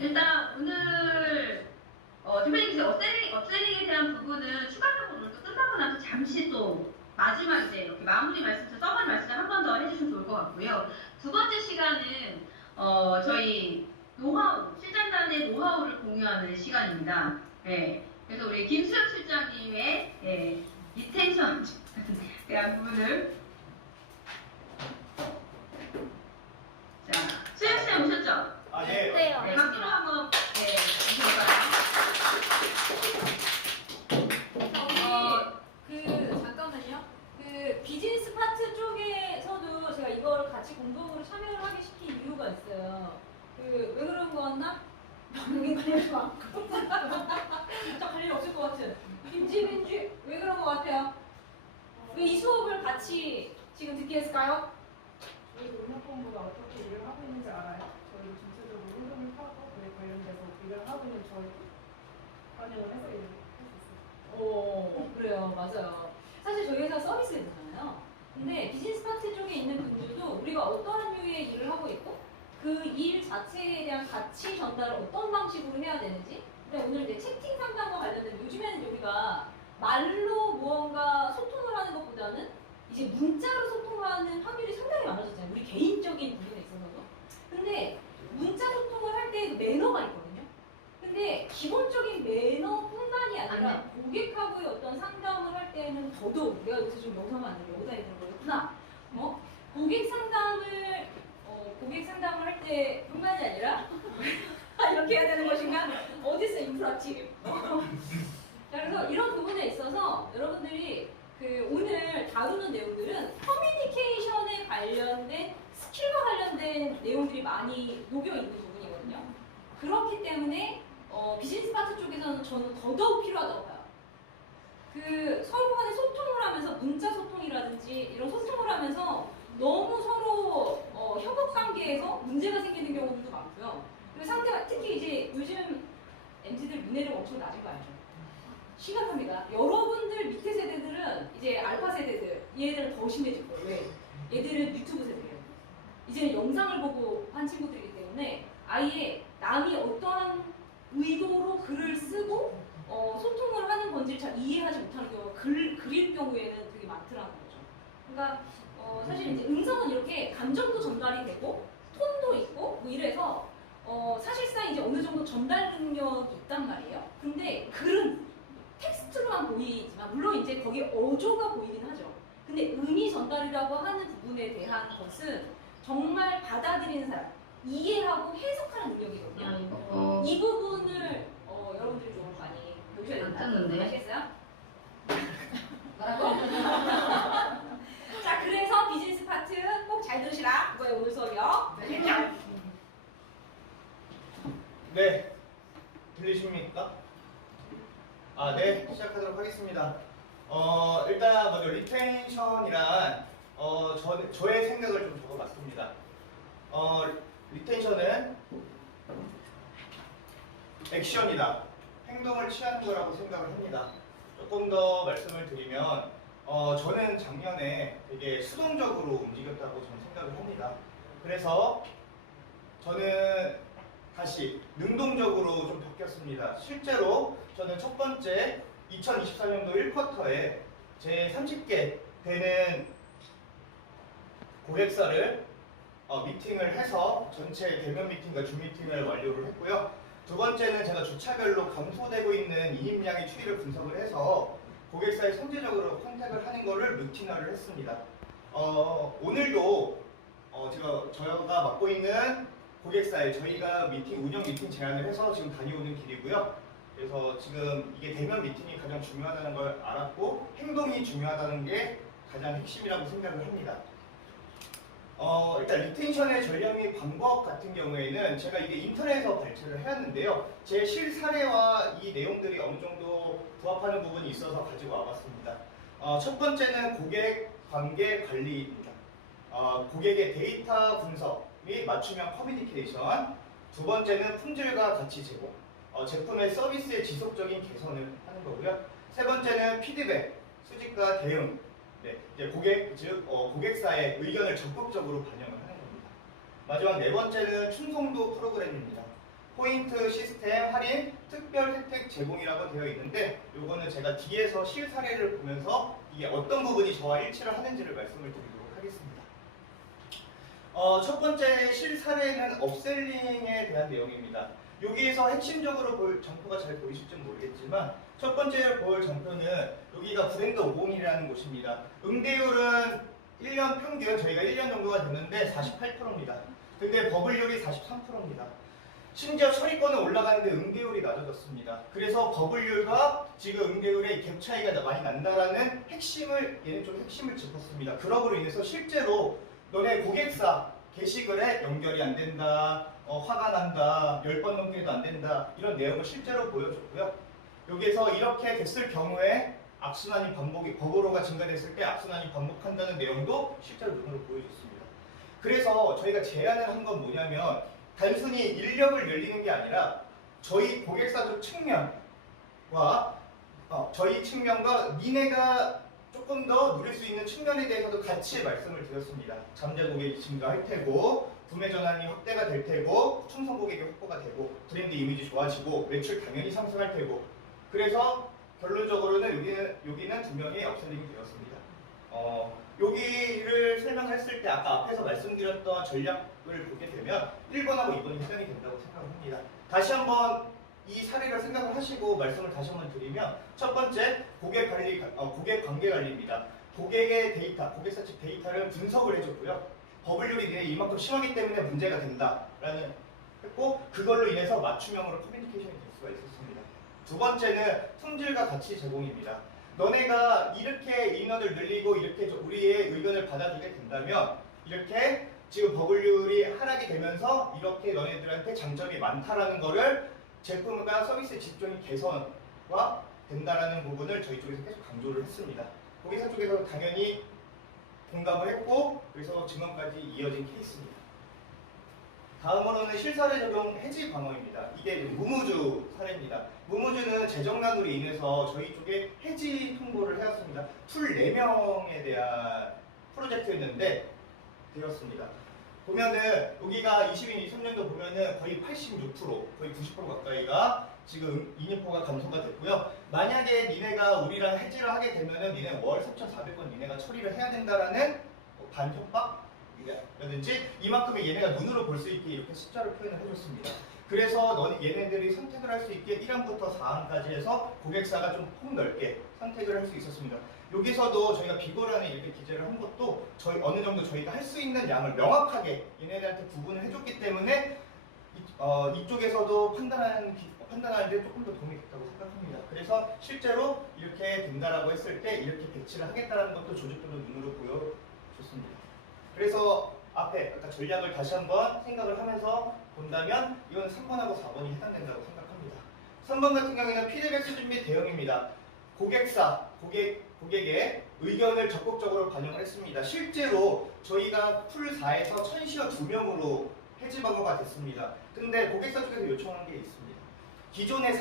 일단 오늘 대표님께서 업셀링에 대한 부분은 추가적으로 오늘 또 끝나고 나서 잠시 또 마지막 이제 이렇게 마무리 말씀, 서머리 말씀 한 번 더 해주시면 좋을 것 같고요. 두 번째 시간은 저희 노하우, 실장단의 노하우를 공유하는 시간입니다. 네, 그래서 우리 김수영 실장님의 리텐션 대한 부분을 자, 수영 씨 오셨죠? 아, 예. 네, 박수로 한번 잠깐만요. 그 비즈니스 파트 쪽에서도 제가 이거를 같이 공동으로 참여를 하게 시킨 이유가 있어요. 왜 그런 거였나? 여기 갈 일 많고 진짜 갈 일 없을 것 같은 김지민지 왜 그런 것 같아요? 왜 이 수업을 같이 지금 듣게 했을까요? 저희 음악본부가 어떻게 일을 하고 있는지 알아요? 저희 전체적으로 흐름을 타고 그에 관련돼서 일을 하고 있는 저희 반영을 해서 일을 할 수 있어요. 오, 그래요. 맞아요. 사실 저희 회사 서비스 회사잖아요. 근데 비즈니스 파트 쪽에 있는 분들도 우리가 어떠한 류의 일을 하고 있고 그 일 자체에 대한 가치 전달을 어떤 방식으로 해야 되는지 근데 오늘 이제 채팅 상담과 관련된 요즘에는 우리가 말로 무언가 소통을 하는 것보다는 이제 문자로 소통하는 확률이 상당히 많아졌잖아요. 우리 개인적인 부분에 있어서도. 근데 문자 소통을 할 때 매너가 있거든요. 근데 기본적인 매너뿐만이 아니라 고객하고의 어떤 상담을 할 때는 더더욱 내가 여기서 좀 영상을 안 들려 오다 있는 거였구나. 고객 상담을 할 때뿐만이 아니라 이렇게 해야 되는 것인가? 어디서 인프라팁? 자, 그래서 이런 부분에 있어서 여러분들이 오늘 다루는 내용들은 커뮤니케이션에 관련된 스킬과 관련된 내용들이 많이 녹여 있는 부분이거든요. 그렇기 때문에 비즈니스 파트 쪽에서는 저는 더더욱 필요하다고 봐요. 서로 간에 소통을 하면서 문자 소통이라든지 이런 소통을 하면서 너무 서로 협업 관계에서 문제가 생기는 경우들도 많고요. 그리고 상대가 특히 이제 요즘 MZ들 문해력 엄청 낮은 거 알죠? 심각합니다. 여러분들 밑에 세대들은 이제 알파 세대들 얘들은 더 심해질 거예요. 왜? 얘들은 유튜브 세대예요. 이제는 영상을 보고 한 친구들이기 때문에 아예 남이 어떠한 의도로 글을 쓰고 소통을 하는 건지를 잘 이해하지 못하는 경우가 그릴 경우에는 되게 많더라는 거죠. 그러니까 사실 이제 음성은 이렇게 감정도 전달이 되고 톤도 있고 뭐 이래서 사실상 이제 어느 정도 전달 능력이 있단 말이에요. 근데 글은 텍스트로만 보이지만 물론 이제 거기 어조가 보이긴 하죠. 근데 의미 전달이라고 하는 부분에 대한 것은 정말 받아들이는 사람, 이해하고 해석하는 능력이거든요. 이 부분을 여러분들이 좀 많이 배우셔야 된다. 아시겠어요? 뭐라고? 자, 그래서 비즈니스 파트 꼭 잘 들으시라. 이거예요, 오늘 수업이요. 네. 들리십니까? 아, 네. 시작하도록 하겠습니다. 일단 먼저 리텐션이란 저의 생각을 좀 적어봤습니다. 리텐션은 액션이다. 행동을 취하는 거라고 생각을 합니다. 조금 더 말씀을 드리면 저는 작년에 되게 수동적으로 움직였다고 저는 생각을 합니다. 그래서 저는 다시 능동적으로 좀 바뀌었습니다. 실제로 저는 첫 번째 2024년도 1쿼터에 제 30개 되는 고객사를 미팅을 해서 전체 대면 미팅과 줌 미팅을 완료를 했고요. 두 번째는 제가 주차별로 감소되고 있는 이입량의 추이를 분석을 해서 고객사에 선제적으로 컨택을 하는 것을 루틴화를 했습니다. 오늘도 저희가 맡고 있는 고객사에 저희가 운영 미팅 제안을 해서 지금 다녀오는 길이고요. 그래서 지금 이게 대면 미팅이 가장 중요하다는 걸 알았고 행동이 중요하다는 게 가장 핵심이라고 생각을 합니다. 일단 리텐션의 전략 및 방법 같은 경우에는 제가 이게 인터넷에서 발췌를 해왔는데요. 제 실사례와 이 내용들이 어느 정도 부합하는 부분이 있어서 가지고 와봤습니다. 첫 번째는 고객 관계 관리입니다. 고객의 데이터 분석 및 맞춤형 커뮤니케이션. 두 번째는 품질과 가치 제공. 제품의 서비스의 지속적인 개선을 하는 거고요. 세 번째는 피드백, 수집과 대응. 네, 이제 고객사의 의견을 적극적으로 반영을 하는 겁니다. 마지막 네 번째는 충성도 프로그램입니다. 포인트 시스템 할인 특별 혜택 제공이라고 되어 있는데 요거는 제가 뒤에서 실사례를 보면서 이게 어떤 부분이 저와 일치를 하는지를 말씀을 드리도록 하겠습니다. 첫 번째 실사례는 업셀링에 대한 내용입니다. 여기에서 핵심적으로 볼 점포가 잘 보이실지 모르겠지만 첫 번째로 볼 점포는 여기가 브랜드 50이라는 곳입니다. 응대율은 1년 평균 저희가 1년 정도가 됐는데 48%입니다. 근데 버블률이 43%입니다. 심지어 처리권은 올라가는데 응대율이 낮아졌습니다. 그래서 버블률과 지금 응대율의 갭 차이가 많이 난다라는 얘네 좀 핵심을 짚었습니다. 그러므로 인해서 실제로 너네 고객사 게시글에 연결이 안 된다, 화가 난다, 10번 넘게도 안 된다 이런 내용을 실제로 보여줬고요. 여기에서 이렇게 됐을 경우에 악순환이 반복이 버그로가 증가됐을 때 악순환이 반복한다는 내용도 실제로 눈으로 보여줬습니다. 그래서 저희가 제안을 한 건 뭐냐면 단순히 인력을 늘리는 게 아니라 저희 고객사적 측면과 저희 측면과 니네가 조금 더 누릴 수 있는 측면에 대해서도 같이 말씀을 드렸습니다. 잠재 고객이 증가할 테고 구매 전환이 확대가 될 테고 충성 고객이 확보가 되고 브랜드 이미지 좋아지고 매출 당연히 상승할 테고 그래서 결론적으로는 여기는 두 명이 업셀링이 되었습니다. 여기를 설명했을 때 아까 앞에서 말씀드렸던 전략을 보게 되면 1번하고 2번이 해당이 된다고 생각을 합니다. 다시 한번 이 사례를 생각을 하시고 말씀을 다시 한번 드리면 첫 번째 고객 관계 관리입니다. 고객의 데이터, 고객사 측 데이터를 분석을 해줬고요. 버블률이 이만큼 심하기 때문에 문제가 된다라는 했고 그걸로 인해서 맞춤형으로 커뮤니케이션이 될 수가 있었습니다. 두 번째는 품질과 가치 제공입니다. 너네가 이렇게 인원을 늘리고 이렇게 우리의 의견을 받아주게 된다면 이렇게 지금 버블률이 하락이 되면서 이렇게 너네들한테 장점이 많다라는 거를 제품과 서비스 직종의 개선과 된다라는 부분을 저희 쪽에서 계속 강조를 했습니다. 고객사 쪽에서 당연히 공감을 했고 그래서 증언까지 이어진 케이스입니다. 다음으로는 실사례 적용 해지 방어입니다. 이게 무무주 사례입니다. 무무주는 재정난으로 인해서 저희 쪽에 해지 통보를 해왔습니다. 풀 4명에 대한 프로젝트였는데 되었습니다. 보면은 여기가 2023년도 보면은 거의 86% 거의 90% 가까이가 지금 인인포가 감소가 됐고요. 만약에 니네가 우리랑 해지를 하게 되면은 니네 월 3,400원 니네가 처리를 해야 된다라는 반협박이라든지 이만큼의 얘네가 눈으로 볼 수 있게 이렇게 숫자를 표현을 해줬습니다. 그래서 얘네들이 선택을 할 수 있게 1항부터 4항까지 해서 고객사가 좀 폭넓게 선택을 할 수 있었습니다. 여기서도 저희가 비고란에 이렇게 기재를 한 것도 어느 정도 저희가 할 수 있는 양을 명확하게 얘네들한테 구분을 해줬기 때문에 이쪽에서도 판단하는데 조금 더 도움이 됐다고 생각합니다. 그래서 실제로 이렇게 된다라고 했을 때 이렇게 배치를 하겠다라는 것도 조직적으로 눈으로 보여줬습니다. 그래서 앞에 아까 전략을 다시 한번 생각을 하면서 본다면 이건 3번하고 4번이 해당된다고 생각합니다. 3번 같은 경우에는 피드백 수준 및 대응입니다. 고객의 의견을 적극적으로 반영을 했습니다. 실제로 저희가 풀4에서 1000시어 2명으로 해지 방어가 됐습니다. 근데 고객사 쪽에서 요청한 게 있습니다. 기존에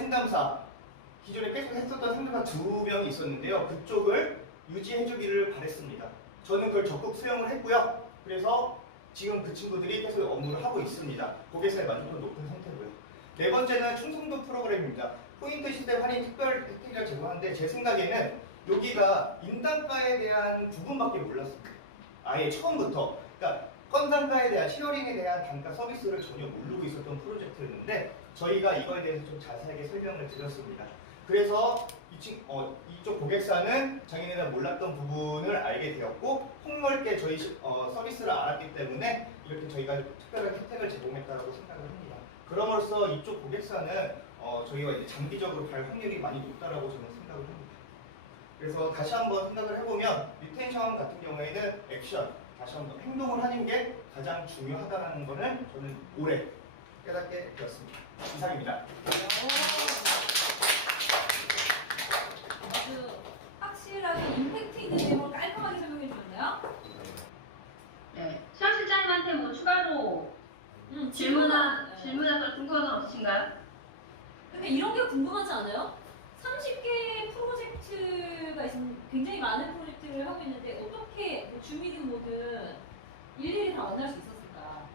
계속 했었던 상담사 2명이 있었는데요. 그쪽을 유지해주기를 바랬습니다. 저는 그걸 적극 수용을 했고요. 그래서 지금 그 친구들이 계속 업무를 하고 있습니다. 고객사의 만족도는 높은 상태고요. 네 번째는 충성도 프로그램입니다. 포인트 시스템 할인 특별 혜택을 제공하는데 제 생각에는 여기가 인단가에 대한 부분밖에 몰랐습니다. 아예 처음부터. 그러니까 건단가에 대한 쉐어링에 대한 단가 서비스를 전혀 모르고 있었던 프로젝트였는데 저희가 이거에 대해서 좀 자세하게 설명을 드렸습니다. 그래서 이쪽 고객사는 자기네가 몰랐던 부분을 알게 되었고 폭넓게 저희 서비스를 알았기 때문에 이렇게 저희가 특별한 혜택을 제공했다고 생각을 합니다. 그럼으로써 이쪽 고객사는 저희가 이제 장기적으로 갈 확률이 많이 높다라고 저는 생각을 합니다. 그래서 다시 한번 생각을 해보면 리텐션 같은 경우에는 액션, 다시 한번 행동을 하는 게 가장 중요하다는 것을 저는 올해 깨닫게 되었습니다. 이상입니다. 아주 확실하게 임팩트 있는 내용을 깔끔하게 설명해 주셨네요. 네, 시험 실장님한테 뭐 추가로 질문하거나 궁금한 건 없으신가요? 근데 이런 게 궁금하지 않아요? 30개 프로젝트가 굉장히 많은 프로젝트를 하고 있는데 어떻게 뭐 줌이든 뭐든 일일이 다 만날 수 있었을까?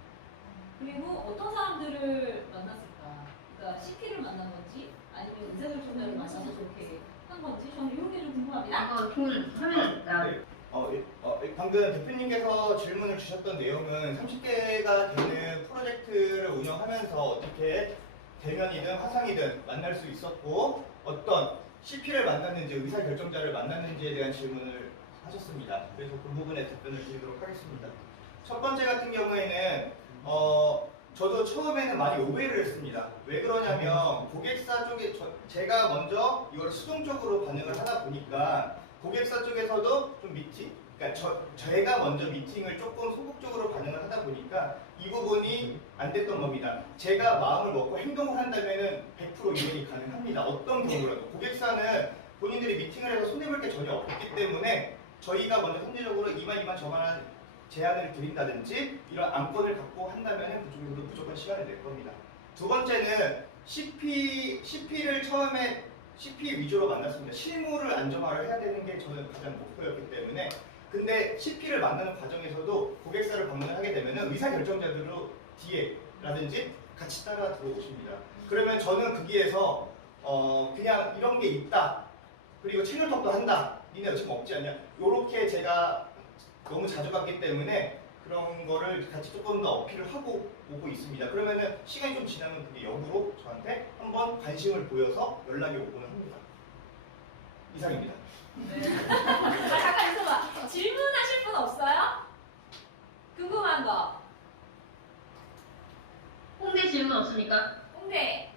그리고 어떤 사람들을 만났을까? 그러니까 CP를 만난 건지 아니면 의사결정자를 만나서 저렇게 한 건지 저는 이런 게 좀 궁금합니다. 이거 통을 하면 네. 방금 대표님께서 질문을 주셨던 내용은 30개가 되는 프로젝트를 운영하면서 어떻게 대면이든 화상이든 만날 수 있었고 어떤 CP를 만났는지 의사결정자를 만났는지에 대한 질문을 하셨습니다. 그래서 그 부분에 답변을 드리도록 하겠습니다. 첫 번째 같은 경우에는 저도 처음에는 많이 오해를 했습니다. 왜 그러냐면 고객사 쪽에 제가 먼저 이걸 수동적으로 반응을 하다 보니까 고객사 쪽에서도 좀 그러니까 제가 먼저 미팅을 조금 소극적으로 반응을 하다 보니까 이 부분이 안 됐던 겁니다. 제가 마음을 먹고 행동을 한다면은 100% 이행이 가능합니다. 어떤 경우라도 고객사는 본인들이 미팅을 해서 손해볼 게 전혀 없기 때문에 저희가 먼저 선제적으로 이만 저만 제안을 드린다든지 이런 안건을 갖고 한다면 그쪽에서도 무조건 시간을 낼 겁니다. 두 번째는 CP를 처음에 CP 위주로 만났습니다. 실무를 안정화를 해야 되는 게 저는 가장 목표였기 때문에 근데 CP를 만나는 과정에서도 고객사를 방문을 하게 되면 의사결정자들로 뒤에라든지 같이 따라 들어오십니다. 그러면 저는 거기에서 그냥 이런 게 있다. 그리고 채널톡도 한다. 니네 지금 없지 않냐. 요렇게 제가 너무 자주 갔기 때문에 그런 거를 같이 조금 더 어필을 하고 오고 있습니다. 그러면은 시간이 좀 지나면 그게 역으로 저한테 한번 관심을 보여서 연락이 오고는 합니다. 이상입니다. 네. 잠깐 있어봐. 질문하실 분 없어요? 궁금한 거. 홍대 질문 없습니까? 홍대.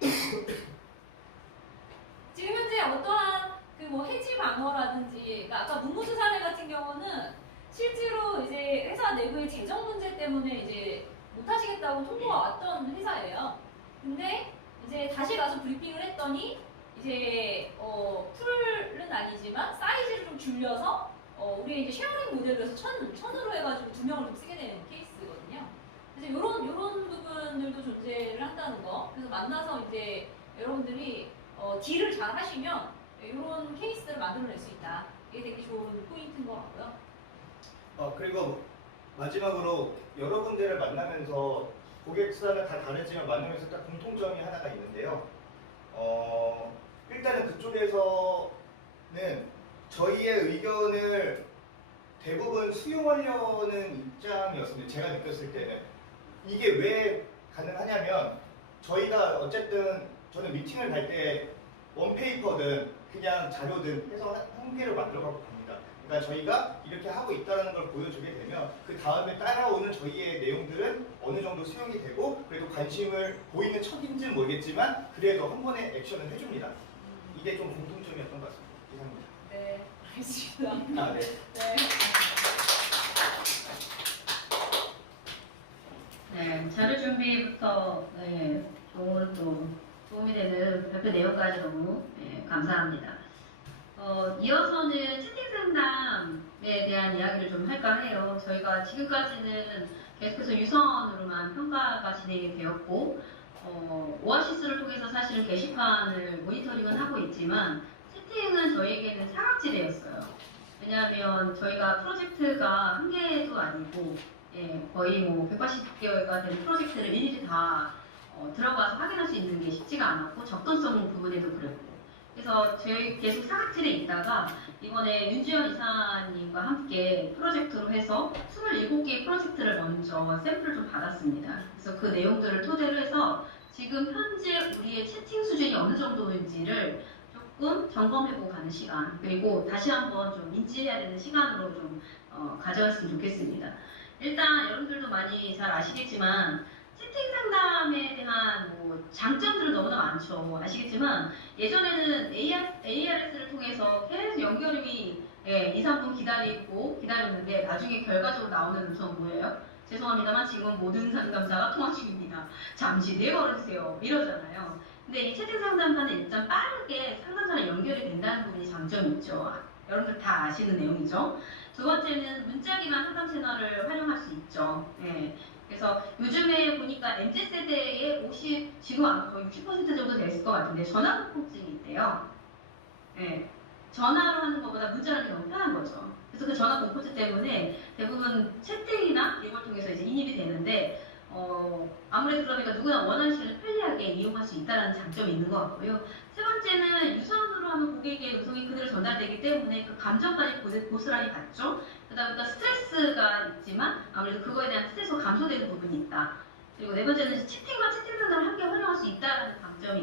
지금 현재 어떠한 그 뭐 해지 방어라든지, 그러니까 아까 문무수 사례 같은 경우는 실제로 이제 회사 내부의 재정 문제 때문에 이제 못 하시겠다고 통보가 왔던 회사예요. 근데 이제 다시 가서 브리핑을 했더니 이제 풀은 아니지만 사이즈를 좀 줄여서 우리 이제 쉐어링 모델로 해서 천으로 해가지고 2명을 좀 쓰게 되는 케이스거든요. 그래서 이런 부분들도 존재를 한다는 거. 그래서 만나서 이제 여러분들이 딜을 잘 하시면 이런 케이스를 만들어낼 수 있다. 이게 되게 좋은 포인트인 것 같고요. 그리고 마지막으로 여러분들을 만나면서 고객사는 다 다르지만 만나면서 딱 공통점이 하나가 있는데요. 일단은 그쪽에서는 저희의 의견을 대부분 수용하려는 입장이었습니다. 제가 느꼈을 때는. 이게 왜 가능하냐면 저희가 어쨌든 저는 미팅을 갈 때 원페이퍼든 그냥 자료든 해서 한 개를 만들어가고 갑니다. 그러니까 저희가 이렇게 하고 있다는 걸 보여주게 되면 그 다음에 따라오는 저희의 내용들은 어느 정도 수용이 되고 그래도 관심을 보이는 척인지는 모르겠지만 그래도 한 번에 액션을 해줍니다. 이게 좀 공통점이었던 것 같습니다. 이상입니다. 네, 알겠습니다. 아, 네. 네. 네, 자료 준비부터 좋은 또 도움이 되는 발표 내용까지 너무 감사합니다. 이어서는 채팅 상담에 대한 이야기를 좀 할까 해요. 저희가 지금까지는 계속해서 유선으로만 평가가 진행이 되었고 오아시스를 통해서 사실은 게시판을 모니터링은 하고 있지만 채팅은 저희에게는 사각지대였어요. 왜냐하면 저희가 프로젝트가 한 개도 아니고 거의 뭐 180개가 되는 프로젝트를 일일이 다 들어가서 확인할 수 있는 게 쉽지가 않았고 접근성 부분에도 그랬고 그래서 저희 계속 사각지대에 있다가 이번에 윤주현 이사님과 함께 프로젝트로 해서 27개의 프로젝트를 먼저 샘플을 좀 받았습니다. 그래서 그 내용들을 토대로 해서 지금 현재 우리의 채팅 수준이 어느 정도인지를 조금 점검해보고 가는 시간 그리고 다시 한번 좀 인지해야 되는 시간으로 좀 가져갔으면 좋겠습니다. 일단 여러분들도 많이 잘 아시겠지만 채팅 상담에 대한 뭐 장점들은 너무나 많죠. 아시겠지만 예전에는 ARS를 통해서 계속 연결이 2, 3분 기다렸는데 나중에 결과적으로 나오는 우선 뭐예요? 죄송합니다만 지금 모든 상담사가 통화 중입니다. 잠시 내걸어주세요. 이러잖아요. 근데 이 채팅 상담사는 일단 빠르게 상담사랑 연결이 된다는 부분이 장점이 있죠. 여러분들 다 아시는 내용이죠. 두 번째는 문자 기반 상담 채널을 활용할 수 있죠. 그래서 요즘에 보니까 MZ세대의 지금 아마 거의 60% 정도 됐을 것 같은데 전화 공포증이 있대요. 전화로 하는 것보다 문자로 하는 게 너무 편한 거죠. 그래서 그 전화 공포증 때문에 대부분 채팅이나 이걸 통해서 이제 인입이 되는데 아무래도 그러니까 누구나 원하는 시간을 편리하게 이용할 수 있다는 장점이 있는 것 같고요. 세 번째는 유선으로 하면 고객의 음성이 그대로 전달되기 때문에 그 감정까지 고스란히 받죠. 그러다 보니까 스트레스가 있지만 아무래도 그거에 대한 스트레스가 감소되는 부분이 있다. 그리고 네 번째는 채팅과 채팅 상담을 함께 활용할 수 있다는 장점이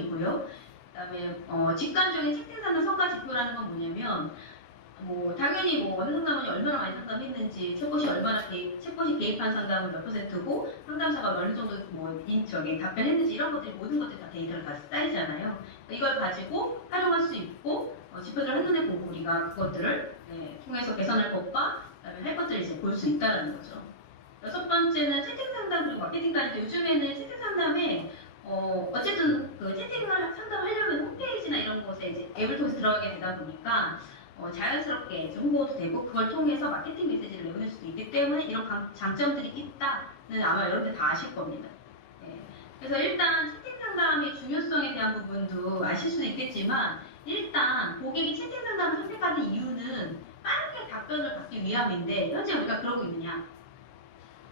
있고요. 그다음에 직관적인 채팅 상담 성과 지표라는 건 뭐냐면 당연히 어느 상담원이 얼마나 많이 상담했는지, 챗봇이 개입한 상담은 몇 %고, 상담사가 어느 정도 답변했는지 이런 것들이 모든 것들이 다 데이터로 다 쌓이잖아요. 이걸 가지고 활용할 수 있고, 지표들을 한눈에 보고 우리가 그것들을 통해서 개선할 것과 그다음에 할 것들을 이제 볼 수 있다는 거죠. 여섯 번째는 채팅 상담 그리고 마케팅까지. 요즘에는 채팅 상담에 어쨌든 그 채팅을 상담하려면 홈페이지나 이런 곳에 이제 앱을 통해서 들어가게 되다 보니까 자연스럽게 홍보도 되고 그걸 통해서 마케팅 메시지를 내보낼 수도 있기 때문에 이런 장점들이 있다는 아마 여러분들 다 아실 겁니다. 그래서 일단 채팅 상담의 중요성에 대한 부분도 아실 수도 있겠지만 일단 고객이 채팅 상담을 선택하는 이유는 빠르게 답변을 받기 위함인데 현재 우리가 그러고 있느냐?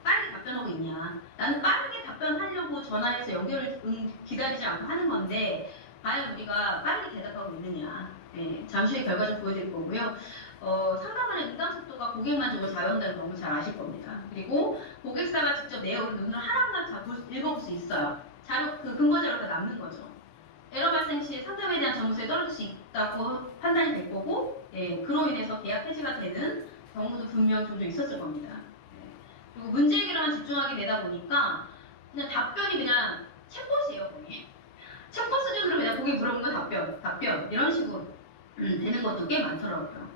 빠르게 답변하고 있냐? 나는 빠르게 답변하려고 전화해서 연결을 기다리지 않고 하는 건데 과연 우리가 빠르게 대답하고 있느냐? 잠시 후에 결과 좀 보여드릴 거고요. 상담원의 응답 속도가 고객 만족을 좌우한다는 거 너무 잘 아실 겁니다. 그리고 고객사가 직접 내역을 눈으로 하나하나 다 읽어볼 수 있어요. 그 근거 자료가 남는 거죠. 에러 발생 시 상담에 대한 정보성이 떨어질 수 있다고 판단이 될 거고, 그로 인해서 계약 해지가 되는 경우도 분명 종종 있었을 겁니다. 그리고 문제 해결에만 집중하게 되다 보니까 그냥 답변이 그냥 챗봇이에요, 거의. 챗봇 수준으로 그냥 고객이 물어본 건 답변 이런 식으로 되는 것도 꽤 많더라고요.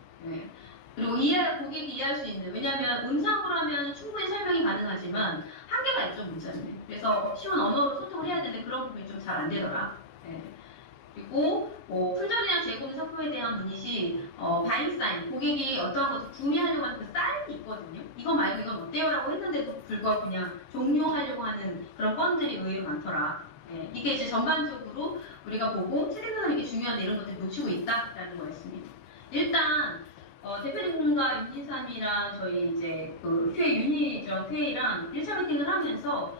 그리고 고객이 이해할 수 있는, 왜냐하면 음성으로 하면 충분히 설명이 가능하지만 한계가 있죠, 문자는. 그래서 쉬운 언어로 소통을 해야 되는데 그런 부분이 좀 잘 안 되더라. 그리고 품절이나 재고는 상품에 대한 문의 시 바잉 사인, 고객이 어떠한 것을 구매하려고 하는 그 사인이 있거든요. 이거 말고 이건 어때요? 라고 했는데도 불구하고 그냥 종료하려고 하는 그런 건들이 의외로 많더라. 이게 이제 전반적으로 우리가 보고 채팅 상담이 이게 중요한데 이런 것들이 놓치고 있다라는 거였습니다. 일단 대표님과 윤희삼이랑 저희 이제 그 회의랑 1차 미팅을 하면서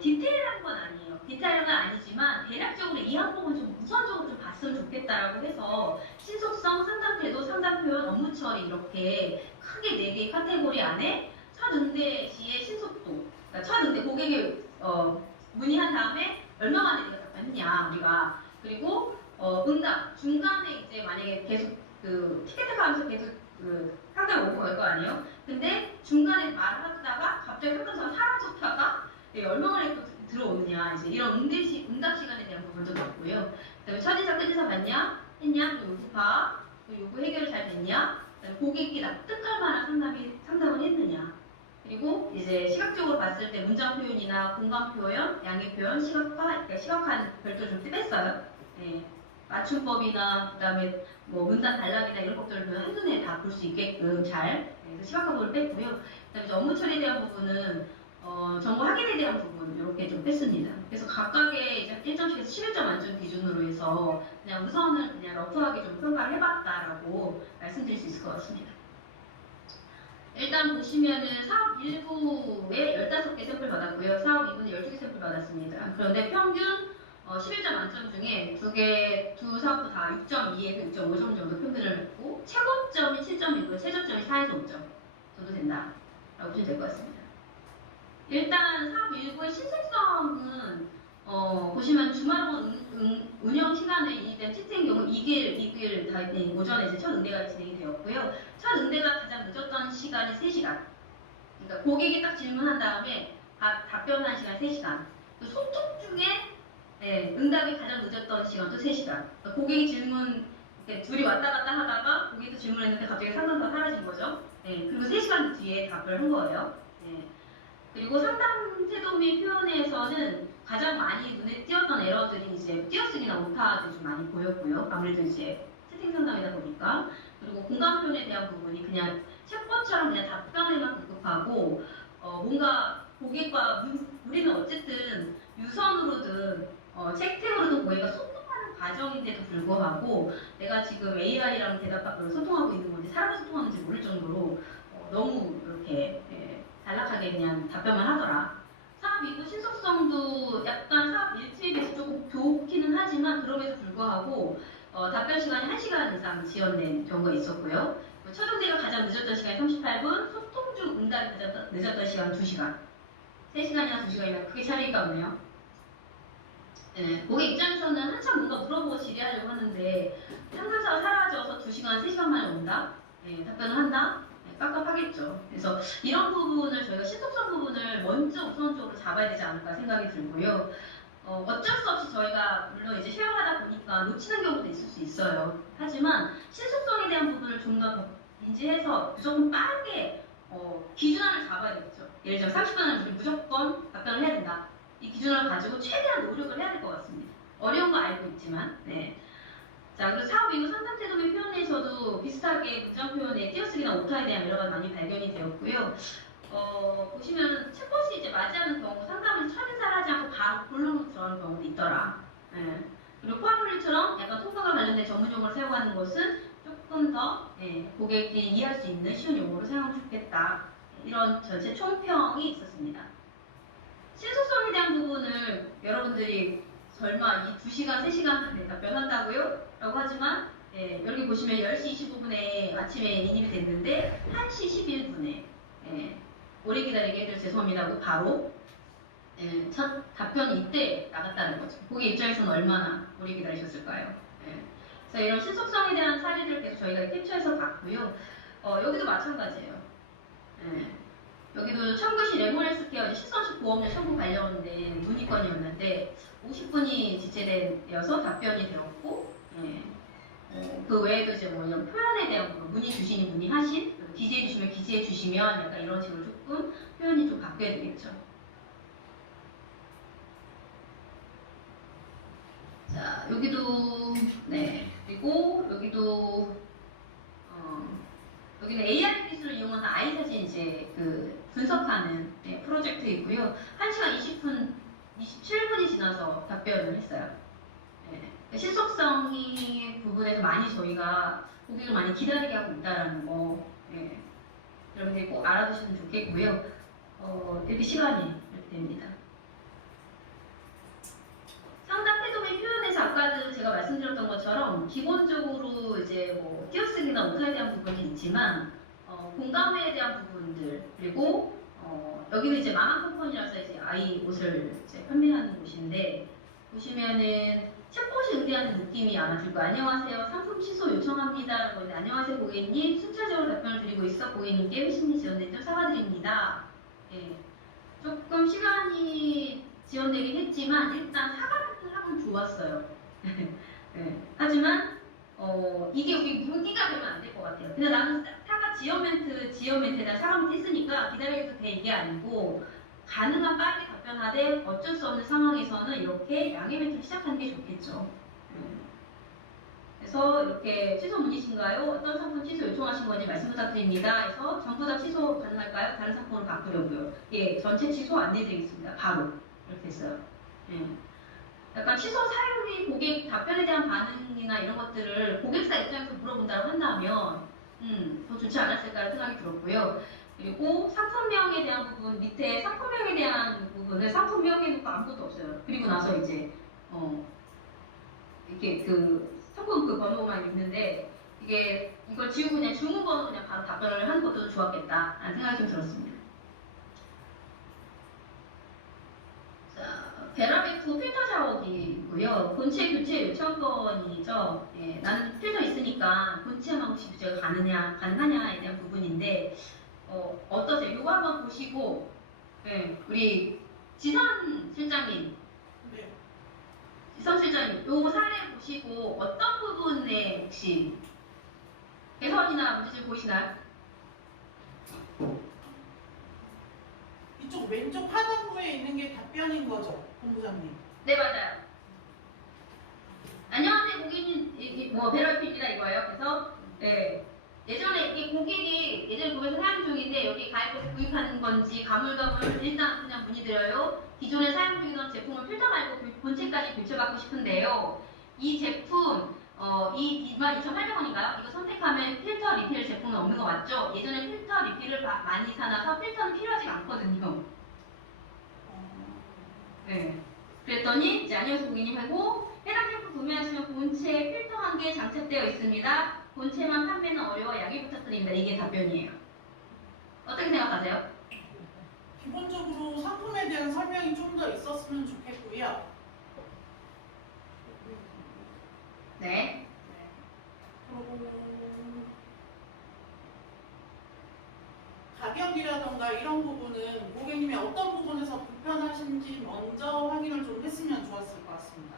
디테일한 건 아니에요. 디테일한 건 아니지만 대략적으로 이 항목은 좀 우선적으로 좀 봤으면 좋겠다라고 해서 신속성, 상담 태도, 상담 표현, 업무 처리 이렇게 크게 4개의 카테고리 안에 첫 응대 시의 신속도, 그러니까 첫 응대 고객이 문의한 다음에 얼마 만에 내가 답변했냐 우리가, 그리고 응답 중간에 이제 만약에 계속 그 티켓 가면서 계속 그 상담 오고 갈 거 아니에요? 근데 중간에 말을 하다가 갑자기 상담사가 사라졌다가 얼마 만에 또 들어오느냐, 이제 이런 응답 시간에 대한 부분도 있고요. 그다음에 첫인사 끝인사 봤냐? 했냐? 요구파, 요구 해결이 잘 됐냐? 그다음에 고객이 납득할 만한 상담을 했느냐? 그리고 이제 시각적으로 봤을 때 문장 표현이나 공감 표현, 양의 표현, 그러니까 시각화는 별도로 좀 뺐어요. 맞춤법이나 그다음에 문단 단락이나 이런 것들을 한눈에 다 볼 수 있게끔 잘 시각화 부분을 뺐고요. 그다음에 이제 업무 처리에 대한 부분은 정보 확인에 대한 부분 이렇게 좀 뺐습니다. 그래서 각각의 이제 1점씩에서 11점 만점 기준으로 해서 그냥 우선을 그냥 러프하게 좀 평가를 해봤다라고 말씀드릴 수 있을 것 같습니다. 일단 보시면은 사업 1부에 15개 샘플 받았고요. 사업 2부는 12개 샘플 받았습니다. 그런데 평균 11점 만점 중에 두 사업도 다 6.2에서 6.5점 정도 평균을 냈고 최고점이 7점이고요. 최저점이 4에서 5점 정도 된다라고 보시면 될 것 같습니다. 일단 사업 1부의 신속성은 보시면 주말하고 운영 시간에 이때 채팅 경우 2길 다 오전에 이제 첫 응대가 진행이 되었고요. 첫 응대가 가장 늦었던 시간이 3시간. 그러니까 고객이 딱 질문한 다음에 답변한 시간 3시간. 소통 중에 응답이 가장 늦었던 시간도 3시간. 그러니까 고객이 질문, 둘이 왔다 갔다 하다가 고객도 질문했는데 갑자기 상담사가 사라진 거죠. 그리고 3시간 뒤에 답변을 한 거예요. 그리고 상담 태도 및 표현에서는 가장 많이 눈에 띄었던 에러들이 이제 띄어쓰기나 오타들이 좀 많이 보였고요. 아무래도 이제 채팅 상담이다 보니까. 그리고 공감 표현에 대한 부분이 그냥 챗봇처럼 그냥 답변에만 급급하고 뭔가 고객과 우리는 어쨌든 유선으로든 채팅으로든 고객과 소통하는 과정인데도 불구하고 내가 지금 AI랑 소통하고 있는 건지 사람과 소통하는지 모를 정도로 너무 이렇게 단락하게 그냥 답변만 하더라. 사업 이후 신속성도 약간 사업 일치에 비해서 조금 좋기는 하지만 그럼에도 불구하고 답변 시간이 1시간 이상 지연된 경우가 있었고요. 최종대가 가장 늦었던 시간이 38분, 소통 중 응답이 늦었던 시간 2시간. 3시간이나 2시간이나 크게 차이가 없네요. 네, 고객 입장에서는 한참 뭔가 물어보고 질의하려고 하는데 상담사가 사라져서 2시간, 3시간 만에 온다? 네, 답변을 한다? 네, 깝깝하겠죠. 그래서 이런 부분을 저희가 신속성 부분을 먼저 우선적으로 잡아야 되지 않을까 생각이 들고요. 어쩔 수 없이 저희가 물론 이제 쉐어하다 보니까 놓치는 경우도 있을 수 있어요. 하지만 신속성에 대한 부분을 좀 더 인지해서 무조건 빠르게 기준을 잡아야 되겠죠. 예를 들어 30분 안에 무조건 답변을 해야 된다. 이 기준을 가지고 최대한 노력을 해야 될 것 같습니다. 어려운 거 알고 있지만. 네. 자, 그리고 사업 이후 상담 태도의 표현에서도 비슷하게 문장 표현에 띄어쓰기나 오타에 대한 에러가 많이 발견이 되었고요. 보시면 챗봇이 이제 맞이하는 경우 상담을 첫인사를 하지 않고 바로 본론으로 들어가는 경우도 있더라. 예. 그리고 포함물리처럼 약간 통과가 관련된 전문 용어를 사용하는 것은 조금 더 고객이 이해할 수 있는 쉬운 용어로 사용하면 좋겠다. 이런 전체 총평이 있었습니다. 신속성에 대한 부분을 여러분들이 설마 이 2시간, 3시간 안에 답변한다고요? 라고 하지만 여기 보시면 10시 25분에 아침에 인입이 됐는데 1시 11분에 오래 기다리게 해드려 죄송합니다고 바로 첫 답변이 이때 나갔다는 거죠. 고객 입장에서는 얼마나 오래 기다리셨을까요? 그래서 이런 신속성에 대한 사례들을 계속 저희가 캡처해서 봤고요. 여기도 마찬가지예요. 여기도 청구시 레몬헬스케어 시선식 보험료 청구 관련된 문의건이었는데 50분이 지체되어서 답변이 되었고 그 외에도 이제 뭐 이런 표현에 대한 부분 문의 주시니 문의하신 기재해 주시면 기재해 주시면 약간 이런 식으로 조금 표현이 좀 바뀌어야 되겠죠. 자, 여기도 그리고 여기도 여기는 AI 기술을 이용해서 아이 사진 이제 그 분석하는 프로젝트이고요. 1시간 27분이 지나서 답변을 했어요. 신속성이 부분에서 많이 저희가 고객을 많이 기다리게 하고 있다라는 거 여러분들이 꼭 알아두시면 좋겠고요. 이렇게 시간이 이렇게 됩니다. 상담 태도의 표현에서 아까도 제가 말씀드렸던 것처럼 기본적으로 이제 뭐 띄어쓰기나 오타에 대한 부분이 있지만 공감회에 대한 부분들 그리고 여기는 이제 마마컴퍼니라서 이제 아이 옷을 이제 판매하는 곳인데 보시면은 챗봇이 응대하는 느낌이 아마 들 거예요. 안녕하세요. 상품 취소 요청합니다. 안녕하세요 고객님. 순차적으로 답변을 드리고 있어 고객님께 회신이 지원된 점 사과드립니다. 조금 시간이 지연되긴 했지만 일단 사과를 하면 좋았어요. 하지만 이게 우리 무기가 되면 안 될 것 같아요. 근데 나는 사과 지연 멘트에다 사과 멘트 했으니까 기다려도 돼 이게 아니고 가능한 빠르게 답변하되 어쩔 수 없는 상황에서는 이렇게 양해 멘트를 시작하는 게 좋겠죠. 그래서 이렇게 취소 문의신가요? 어떤 상품 취소 요청하신 건지 말씀 부탁드립니다. 해서 전부 다 취소 가능할까요? 다른 상품으로 바꾸려고요. 전체 취소 안내드리겠습니다. 바로 이렇게 했어요. 약간 취소 사유의 고객 답변에 대한 반응이나 이런 것들을 고객사 입장에서 물어본다고 한다면 더 좋지 않았을까 생각이 들었고요. 그리고 상품명에 대한 부분 밑에 상품명에 대한 부분을 상품명 해놓고 아무것도 없어요. 그리고 나서 이제 이렇게 그 상품 그 번호만 있는데 이걸 지우고 그냥 주문 번호 그냥 바로 답변을 하는 것도 좋았겠다라는 생각이 좀 들었습니다. 베라베프 필터 샤워기고요. 본체 교체 요청건이죠. 나는 필터 있으니까 본체만 혹시 교체가 가능하냐에 대한 부분인데 어떠세요? 이거 한번 보시고 우리 지선 실장님 요거 사례 보시고 어떤 부분에 혹시 개선이나 문제점 보이시나요? 이쪽 왼쪽 하단부에 있는 게 답변인 거죠, 본부장님? 네, 맞아요. 안녕하세요, 고객님. 베라이프입니다, 이거예요. 그래서, 예전에 이 고객이, 예전에 고객에서 사용 중인데, 여기 가입해서 구입하는 건지, 가물가물, 일단 그냥 문의드려요. 기존에 사용 중이던 제품을 필터 말고 본체까지 교체받고 싶은데요. 이 제품, 이 22,800원인가요? 이거 선택하면 필터 리필 제품은 없는 거 맞죠? 예전에 필터 리필을 많이 사놔서 필터는 필요하지가 않거든요. 네. 그랬더니 이제 안녕하세요 고객님 하고 해당 제품 구매하시면 본체에 필터 한 개 장착되어 있습니다. 본체만 판매는 어려워 양해 부탁드립니다. 이게 답변이에요. 어떻게 생각하세요? 기본적으로 상품에 대한 설명이 좀 더 있었으면 좋겠고요. 네. 그리고 가격이라던가 이런 부분은 고객님이 어떤 부분에서 불편하신지 먼저 확인을 좀 했으면 좋았을 것 같습니다.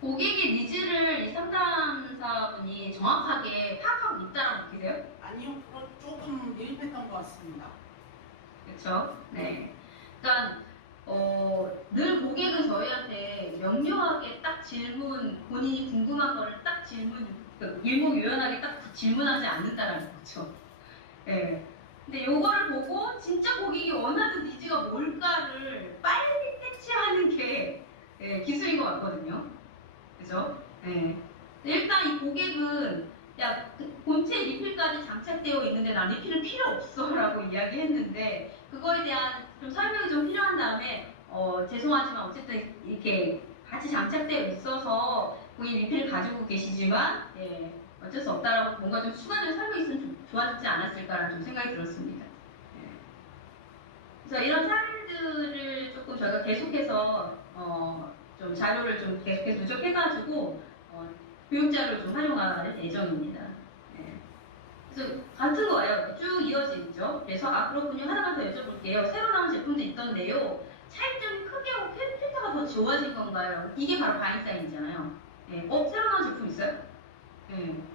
고객의 니즈를 이 상담사분이 정확하게 파악하고 있다라고 느끼세요? 아니요, 그거 조금 미흡했던 것 같습니다. 그렇죠? 네. 그러니까 늘 고객은 저희한테 명료하게 딱 질문, 본인이 궁금한 거를 딱 일목요연하게 딱 질문하지 않는다라는 거죠. 네. 근데 요거를 보고 진짜 고객이 원하는 니즈가 뭘까를 빨리 캐치하는 게 기술인 것 같거든요. 그죠? 네. 일단 이 고객은 야, 본체 리필까지 장착되어 있는데 난 리필은 필요 없어 라고 이야기했는데 그거에 대한 좀 설명이 좀 필요한 다음에 죄송하지만 어쨌든 이렇게 같이 장착되어 있어서 고객 리필을 가지고 계시지만 어쩔 수 없다라고 뭔가 좀 추가적인 설명이 있으면 좀 좋아지지 않았을까라는 좀 생각이 들었습니다. 그래서 이런 사례들을 조금 저희가 계속해서 좀 자료를 좀 계속해서 누적해가지고 교육자료를 좀 활용할 예정입니다. 그래서 같은 거예요. 쭉 이어지죠. 그래서 그렇군요. 하나만 더 여쭤볼게요. 새로 나온 제품도 있던데요. 차이점이 크게 하고 필터가 더 좋아진 건가요? 이게 바로 바인사인이잖아요. 새로 나온 제품 있어요?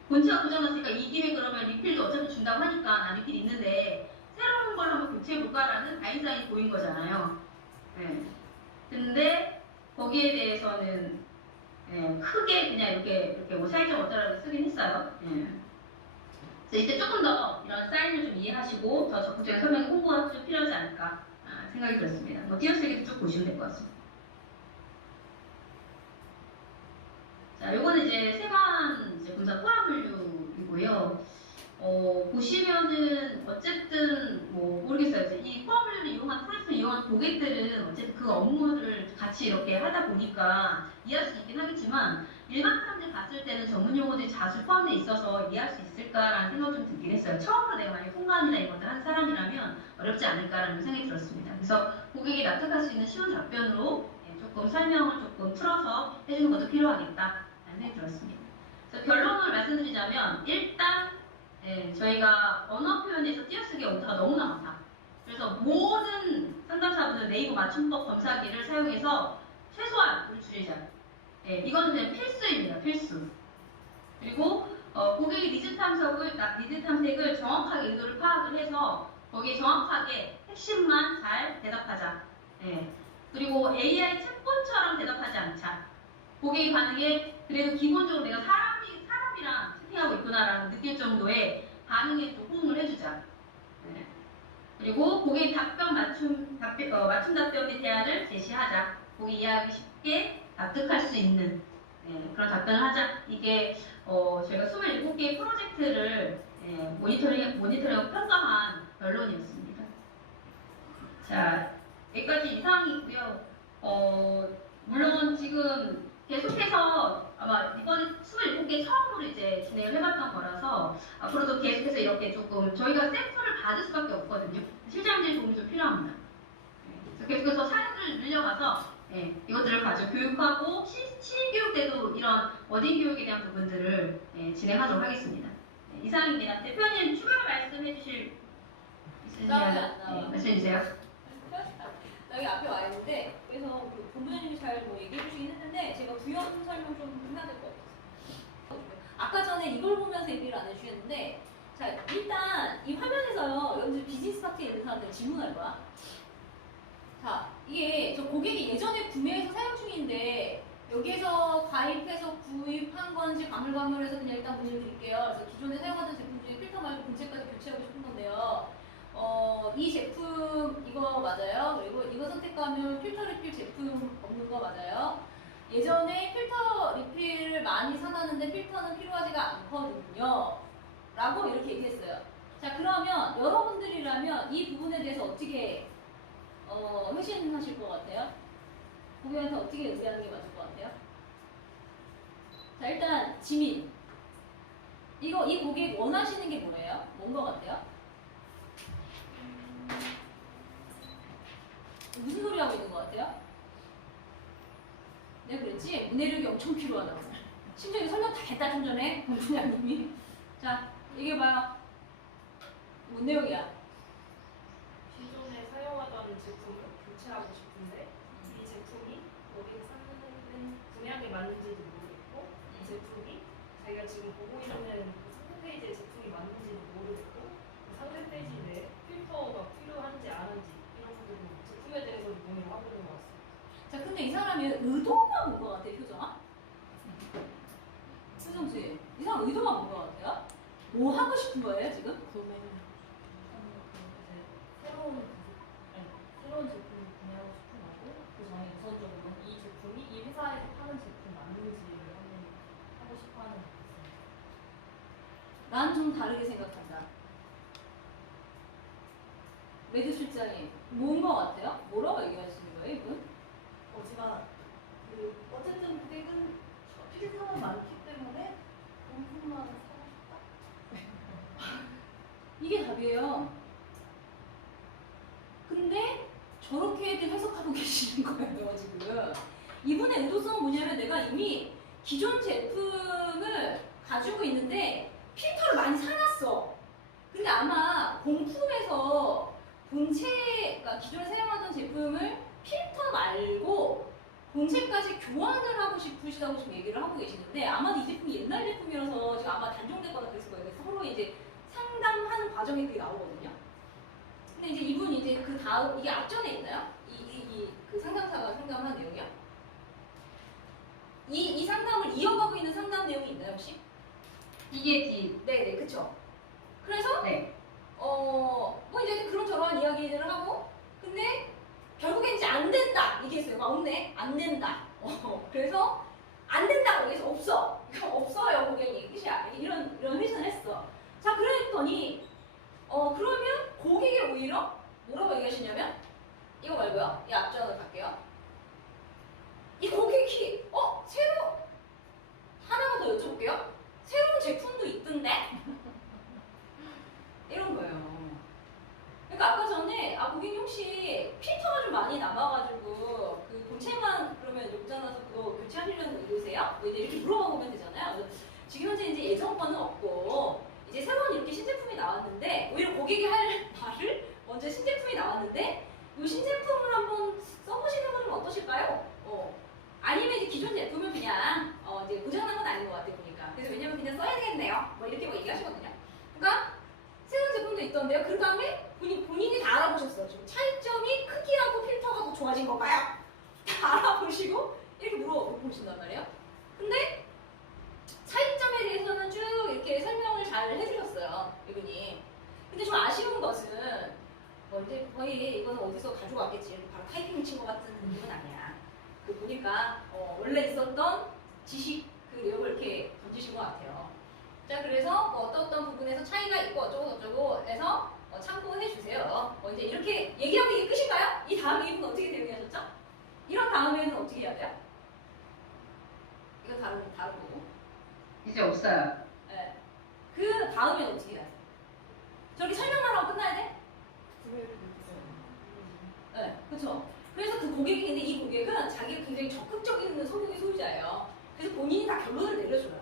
본체가 고장났으니까 이 김에 그러면 리필도 어차피 준다고 하니까 나 리필 있는데 새로운 걸 한번 교체해볼까라는 바인사인이 보인 거잖아요. 근데 거기에 대해서는 크게 그냥 이렇게 뭐 차이점 어떠라고 쓰긴 했어요. 그래서 이때 조금 더 이런 사인을 좀 이해하시고 더 적극적인 설명 홍보가 좀 필요하지 않을까 생각이 들었습니다. 뭐 띄어쓰기도 쭉 보시면 될 것 같습니다. 자, 요거는 이제 세관 이제 분사 포함 분류이고요. 보시면은 어쨌든 뭐 모르겠어요. 이제 이 포함 분류를 이용한 프로젝트를 이용한 고객들은 어쨌든 그 업무를 같이 이렇게 하다 보니까 이해할 수 있긴 하겠지만 일반 사람들 봤을 때는 전문 용어들이 자주 포함되어 있어서 이해할 수 있을까라는 생각을 좀 들긴 했어요. 처음으로 내가 만약에 통관이나 이런 것들 한 사람이라면 어렵지 않을까라는 생각이 들었습니다. 그래서 고객이 납득할 수 있는 쉬운 답변으로 조금 설명을 조금 풀어서 해주는 것도 필요하겠다라는 생각이 들었습니다. 그래서 결론을 말씀드리자면 일단 저희가 언어 표현에서 띄어쓰기 언어가 너무나 많다. 그래서 모든 상담사분들 네이버 맞춤법 검사기를 사용해서 최소한 우리 줄이자. 이거는 그냥 필수입니다. 필수. 그리고 고객의 니즈 탐색을 정확하게 의도를 파악을 해서 거기에 정확하게 핵심만 잘 대답하자. 그리고 AI 챗봇처럼 대답하지 않자. 고객의 반응에 그래도 기본적으로 내가 사람이랑 채팅하고 있구나라는 느낄 정도의 반응에 좀 호응을 해주자. 그리고 고객 맞춤 답변의 대안을 제시하자. 고객 이해하기 쉽게 납득할 수 있는 그런 답변을 하자. 이게 저희가 27개의 프로젝트를 모니터링하고 평가한 결론이었습니다. 자, 여기까지 이상이고요. 물론 지금 계속해서 아마 이번에 27개 처음으로 이제 진행을 해봤던 거라서 앞으로도 계속해서 이렇게 조금 저희가 샘플을 받을 수밖에 없거든요. 실장님들의 도움이 좀 필요합니다. 그래서 계속해서 사례를 늘려가서 이것들을 가지고 교육하고 실교육 때도 이런 워딩 교육에 대한 부분들을 진행하도록 하겠습니다. 이상입니다. 대표님 추가 말씀해 주실 있으시면 말씀해 주세요. 여기 앞에 와 있는데 그래서 본부장님이 잘 뭐 얘기해 주시긴 했는데 제가 부연 설명 좀 해야 될 것 같아요. 아까 전에 이걸 보면서 얘기를 안 해주셨는데 자 일단 이 화면에서요 여러분들 비즈니스 파트에 있는 사람들 질문할 거야. 자 이게 저 고객이 예전에 구매해서 사용 중인데 여기에서 가입해서 구입한 건지 가물가물해서 그냥 일단 문의 드릴게요. 그래서 기존에 사용하던 제품 중에 필터 말고 본체까지 교체하고 싶은 건데요. 이 제품 이거 맞아요? 그리고 이거 선택하면 필터 리필 제품 없는 거 맞아요? 예전에 필터 리필을 많이 사놨는데 필터는 필요하지가 않거든요. 라고 이렇게 얘기했어요. 자, 그러면 여러분들이라면 이 부분에 대해서 어떻게 회신하실 것 같아요? 고객한테 어떻게 의뢰하는 게 맞을 것 같아요? 자, 일단 지민. 이 고객 원하시는 게 뭐예요? 뭔 것 같아요? 무슨 소리 하고 있는 것 같아요? 내가 그랬지? 문해력이 엄청 필요하다고. 심지어 이거 설명 다 했다 좀 전에 본부장님이. 자, 얘기해봐요. 뭔 내용이야? 기존에 사용하던 제품을 교체하고 싶은데 이 제품이 여기서 사는 분양에 맞는지도 모르겠고 이 제품이 자기가 지금 보고 있는 상세 페이지의 제품이 맞는지도 모르겠고 그 상세 페이지 내에 필터가 필요한지 안 한지 이런 것들도 제품에 대해서도 문의를 하고 있는 것 같습니다. 자, 근데 이 사람이 의도가 뭔 것 같아, 표정아? 표정씨, 이 사람 의도가 뭔 것 같아요? 뭐 하고 싶은 거예요, 지금? 새로운 제품을 구매하고 싶은 거고 그 전에 우선적으로 이 제품이 이 회사에서 파는 제품 맞는지를 한번 하고 싶어 하는 것 같습니다. 난 좀 다르게 생각한다. 매드 실장님, 뭔 것 같아요? 뭐라고 얘기하시는 거예요, 이분? 제가 어쨌든 고객은 필터가 많기 때문에 본품만 사고 싶다. 이게 답이에요. 근데 저렇게들 해석하고 계시는 거예요, 지금. 이분의 의도성은 뭐냐면 내가 이미 기존 제품을 가지고 있는데 필터를 많이 사놨어. 근데 아마 공품에서 그러니까 기존에 사용하던 제품을 필터 말고 본체까지 교환을 하고 싶으시다고 지금 얘기를 하고 계시는데 아마도 이 제품이 옛날 제품이라서 지금 아마 단종됐거나 그랬을 거예요. 그래서 서로 이제 상담하는 과정에 그게 나오거든요. 근데 이제 이분이 이제 그 다음 이게 앞전에 있나요? 그 상담사가 상담한 내용이요? 이 상담을 이어가고 있는 상담 내용이 있나요 혹시? 이게 네네 그쵸. 그래서 네. 뭐 이제 그런저런 이야기들을 하고 근데 결국엔 이제 안 된다 이게 있어요. 없네 안 된다. 그래서 안 된다고 여기서 없어. 없어요 고객이 끝이야. 이런 회신을 했어. 자 그랬더니 그러면 고객이 오히려 뭐라고 얘기하시냐면 이거 말고요. 이 앞전으로 갈게요. 이 고객이 새로 하나만 더 여쭤볼게요. 새로운 제품도 있던데? 이런 거예요. 그러니까 아까 전에 고객님 혹시 필터가 좀 많이 남아가지고 그 본체만 그러면 욕잖아서 그거 교체하시려는 이유세요? 뭐 이제 이렇게 물어보면 되잖아요. 그래서 지금 현재 이제 예전 거는 없고 이제 새로운 이렇게 신제품이 나왔는데 오히려 고객이 할 말을 먼저 신제품이 나왔는데 이 신제품을 한번 써보시는 건 좀 어떠실까요? 아니면 이제 기존 제품을 그냥 이제 고장난 건 아닌 것 같아요 보니까. 그래서 왜냐면 그냥 써야 되겠네요. 뭐 이렇게 뭐 얘기하시거든요. 그러니까 새로운 제품도 있던데요. 그 다음에 본인이 다 알아보셨어요. 지금 차이점이 크기하고 필터가 더 좋아진 건가요? 다 알아보시고 이렇게 물어보신단 말이에요. 근데 차이점에 대해서는 쭉 이렇게 설명을 잘 해주셨어요. 이분이. 근데 좀 아쉬운 것은 이제 거의 이거는 어디서 가지고 왔겠지. 바로 타이핑 친 것 같은 느낌은 아니야. 그 보니까 원래 있었던 지식 그 내용을 이렇게 던지신 것 같아요. 자 그래서 어떤 부분에서 차이가 있고 어쩌고 해서 참고해 주세요. 이제 이렇게 얘기하고 이게 끝인가요? 이 다음에 이분 어떻게 대응하셨죠? 이런 다음에는 어떻게 해야 돼요? 이거 다른 거고. 이제 없어요. 네. 그 다음에는 어떻게 해야 돼? 저렇게 설명만 하고 끝나야 돼? 네, 그렇죠. 그래서 그 고객이 근데 이 고객은 자기가 굉장히 적극적인 소고기 소유자예요. 그래서 본인이 다 결론을 내려줘요.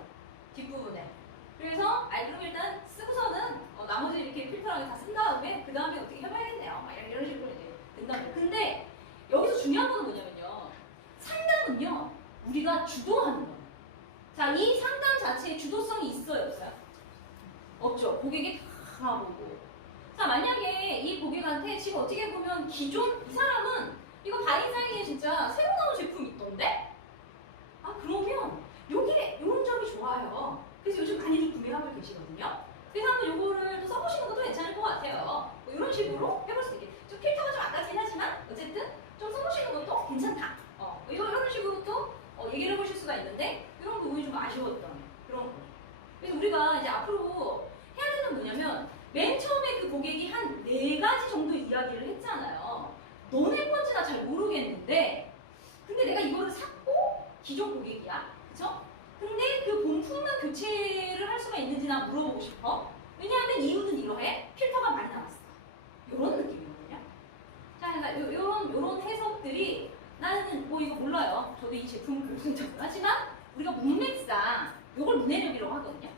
뒷부분에. 그래서 그럼 일단 쓰고서는 나머지 이렇게 필터랑 다 쓴 다음에 그 다음에 어떻게 해봐야겠네요. 막 이런 식으로 이제 된단 말이에요. 근데 여기서 중요한 건 뭐냐면요. 상담은요. 우리가 주도하는 거예요. 자, 이 상담 자체에 주도성이 있어요, 없어요? 없죠. 고객이 다 보고. 자, 만약에 이 고객한테 지금 어떻게 보면 기존 이 사람은 이거 바인사이에 진짜 새로 나온 제품이 있던데? 그러면 여기에 이런 점이 좋아요. 그래서 요즘 많이들 구매하고 계시거든요. 그래서 한번 요거를 또 써보시는 것도 괜찮을 것 같아요. 뭐 이런 식으로 해볼 수 있게. 좀 필터가 좀 아깝긴 하지만 어쨌든 좀 써보시는 것도 괜찮다. 이런 식으로 또 얘기를 우리가 이제 앞으로 해야 되는 뭐냐면 맨 처음에 그 고객이 한 4가지 정도 이야기를 했잖아요. 너네 건지 나 잘 모르겠는데 근데 내가 이거를 샀고 기존 고객이야. 그쵸? 근데 그 본품만 교체를 할 수가 있는지 나 물어보고 싶어. 왜냐하면 이유는 이러해. 필터가 많이 남았어. 이런 느낌이거든요. 자, 그러니까 요런 해석들이 나는 뭐 이거 몰라요. 저도 이 제품을 교수인 척 하지만 우리가 문맥상 요걸 문해력이라고 하거든요.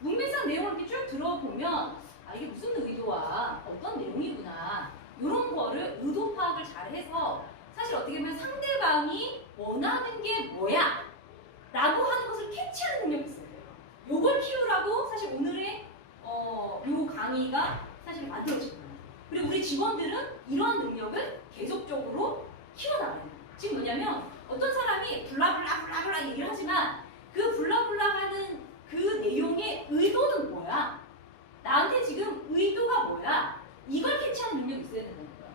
문맥상 내용을 이렇게 쭉 들어보면 아 이게 무슨 의도와 어떤 내용이구나 이런 거를 의도 파악을 잘 해서 사실 어떻게 보면 상대방이 원하는 게 뭐야 라고 하는 것을 캐치하는 능력이 있어야 돼요. 요걸 키우라고 사실 오늘의 요 강의가 사실 만들어진 거예요. 그리고 우리 직원들은 이러한 능력을 계속적으로 키워나가요. 지금 뭐냐면 어떤 사람이 블라블라 얘기를 하지만 그 블라블라 하는 그 내용의 의도는 뭐야? 나한테 지금 의도가 뭐야? 이걸 캐치하는 능력이 있어야 된다는 거예요.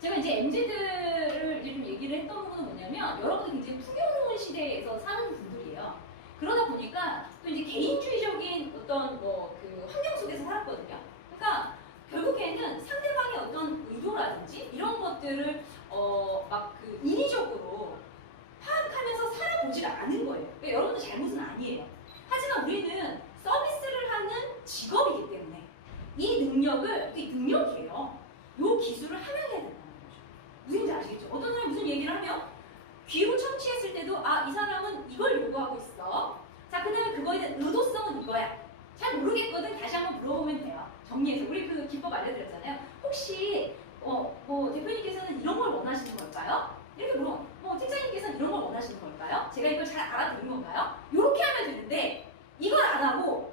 제가 이제 MZ들을 이제 좀 얘기를 했던 부분은 뭐냐면 여러분들 굉장히 풍요로운 시대에서 사는 분들이에요. 그러다 보니까 또 이제 개인주의적인 어떤 뭐 그 환경 속에서 살았거든요. 그러니까 결국에는 상대방의 어떤 의도라든지 이런 것들을 막 그 인위적으로 파악하면서 살아보지가 않은 거예요. 그러니까 여러분들 잘못은 아니에요. 하지만 우리는 서비스를 하는 직업이기 때문에 이 능력을 이게 능력이에요. 이 기술을 함양해야 된다는 거죠. 무슨 얘기인지 아시겠죠? 어떤 사람이 무슨 얘기를 하면 귀로 청취했을 때도 아 이 사람은 이걸 요구하고 있어. 자 그다음에 그거에 대한 의도성은 이거야. 잘 모르겠거든. 다시 한번 물어보면 돼요. 정리해서 우리 그 기법 알려드렸잖아요. 혹시 뭐 대표님께서는 이런 걸 원하시는 걸까요? 이렇게 물어. 뭐 팀장님께서는 이런 걸 원하시는 걸까요? 제가 이걸 잘 알아듣는 건가요? 이렇게 하면 되는데 이걸 안 하고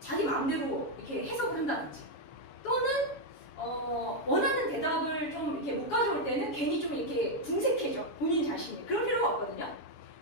자기 마음대로 이렇게 해석을 한다든지 또는 원하는 대답을 좀 이렇게 못 가져올 때는 괜히 좀 이렇게 궁색해져 본인 자신이. 그럴 필요가 없거든요.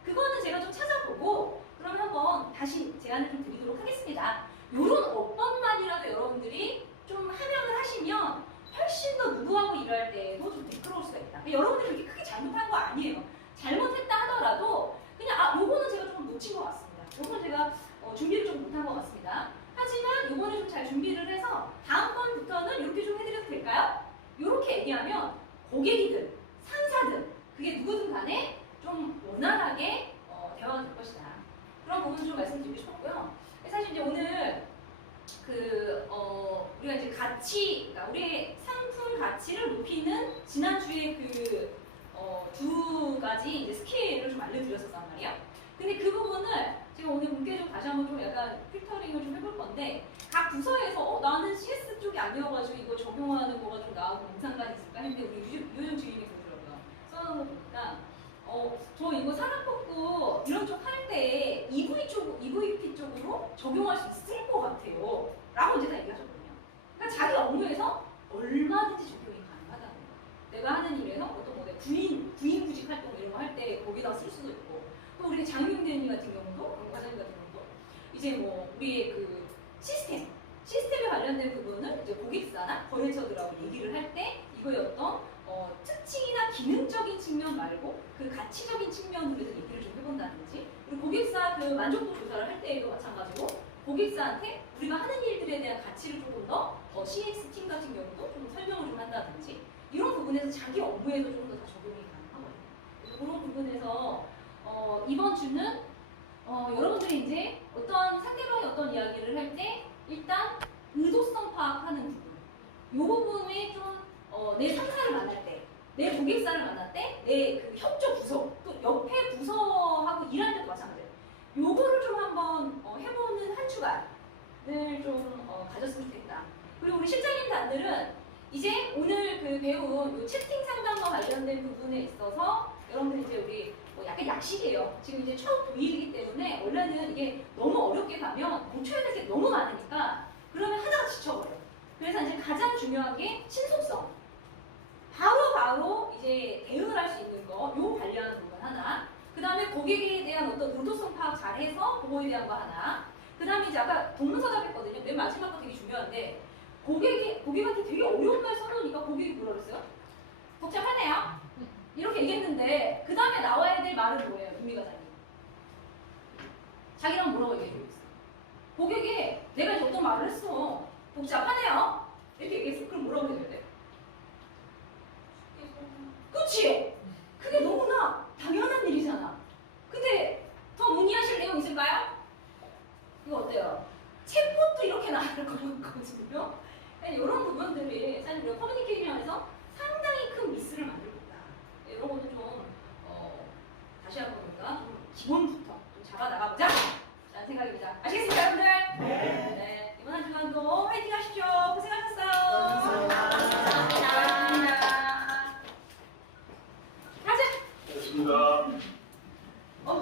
그거는 제가 좀 찾아보고 그러면 한번 다시 제안을 좀 드리도록 하겠습니다. 요런 어법만이라도 여러분들이 좀 함양을 하시면 훨씬 더 누구하고 일할 때도 좀 매끄러울 수가 있다. 그러니까 여러분들이 그렇게 크게 잘못한 거 아니에요. 잘못했다 하더라도 그냥 요거는 제가 조금 놓친 것 같습니다. 요거는 제가 준비를 좀 못한 것 같습니다. 하지만 요거는 좀 잘 준비를 해서 다음번부터는 이렇게 좀 해드려도 될까요? 이렇게 얘기하면 고객이든 상사든 그게 누구든 간에 좀 원활하게 대화가 될 것이다. 그런 부분을 좀 말씀드리고 싶었고요. 사실 이제 오늘 우리가 이제 가치, 그러니까 우리의 상품 가치를 높이는 지난주에 두 가지 이제 스킬을 좀 알려드렸었단 말이에요. 근데 그 부분을 제가 오늘 문계적 다시 한번 좀 약간 필터링을 좀 해볼 건데 각 부서에서 나는 CS 쪽이 아니어가지고 이거 적용하는 거가 좀 나하고 인상감이 있을까 했는데 우리 유효정 주임이 그러더라고요. 써놓은 거 보니까 저 이거 산업복구 이런 쪽 할 때 EVP 쪽으로 적용할 수 있을 것 같아요. 라고 이제 다 얘기하셨거든요. 그러니까 자기 업무에서 얼마든지 적용이 가능하다는 거예요. 내가 하는 일에서 어떤 뭐 구인 구직 활동 이런 거 할 때 거기다 쓸 수도 있고 또 우리 장윤 대님 같은 경우도 과장님 같은 경우도 이제 뭐 우리의 그 시스템에 관련된 부분은 이제 고객사나 거래처들하고 얘기를 할 때 이거의 어떤 특징이나 기능적인 측면 말고 그 가치적인 측면으로 해서 얘기를 좀 해본다든지 그리고 고객사 그 만족도 조사를 할 때에도 마찬가지로 고객사한테 우리가 하는 일들에 대한 가치를 조금 더 CX 팀 같은 경우도 좀 설명을 좀 한다든지 이런 부분에서 자기 업무에도 좀 더 다 적용이 가능하거든요. 그래서 그런 부분에서 이번 주는 여러분들이 이제 어떤 상대방이 어떤 이야기를 할 때 일단 의도성 파악하는 부분 이 부분에 좀 내 상사를 만날 때, 내 고객사를 만날 때, 내 그 협조 부서, 또 옆에 부서하고 일할 때도 마찬가지예요. 요거를 좀 한번 해보는 한 주간을 좀 가졌으면 좋겠다. 그리고 우리 실장님단들은 이제 오늘 그 배운 요 채팅 상담과 관련된 부분에 있어서 여러분들 이제 우리 뭐 약간 약식이에요. 지금 이제 처음 도입이기 때문에 원래는 이게 너무 어렵게 가면 고쳐야 될 게 너무 많으니까 그러면 하다가 지쳐버려요. 그래서 이제 가장 중요한 게 신속성. 바로 이제 대응을 할 수 있는 거, 요 관리하는 부분 하나. 그 다음에 고객에 대한 어떤 의도성 파악 잘해서 그거에 대한 거 하나. 그 다음에 이제 아까 동문서답 했거든요. 맨 마지막 거 되게 중요한데 고객한테 되게 어려운 말 써놓으니까 고객이 뭐라 그랬어요? 복잡하네요. 이렇게 얘기했는데 그 다음에 나와야 될 말은 뭐예요? 김미 과장님. 자기랑 뭐라고 복잡하네요. 이렇게 얘기했어. 그럼 뭐라고 해야 돼? 그치? 그게 너무나 당연한 일이잖아. 근데 더 문의하실 내용 있을까요? 이거 어때요? 챗봇도 이렇게 나올 거거든요. 이런 부분들이 사실 우리가 커뮤니케이션에서 상당히 큰 미스를 만들어요.